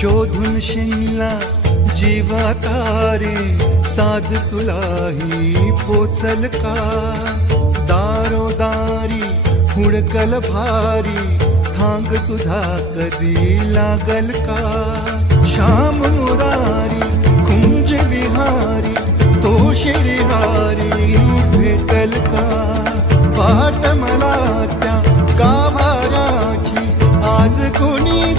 शोधून शिनला जीवा तारे, साध तुलाही पोचल का? दारोदारी हुडकल भारी, थांग तुझा कधी लागल का? श्याम मुरारी कुंज विहारी, तो श्रीहारी भेटल का? वाट मला त्या गाभाराची आज कोणी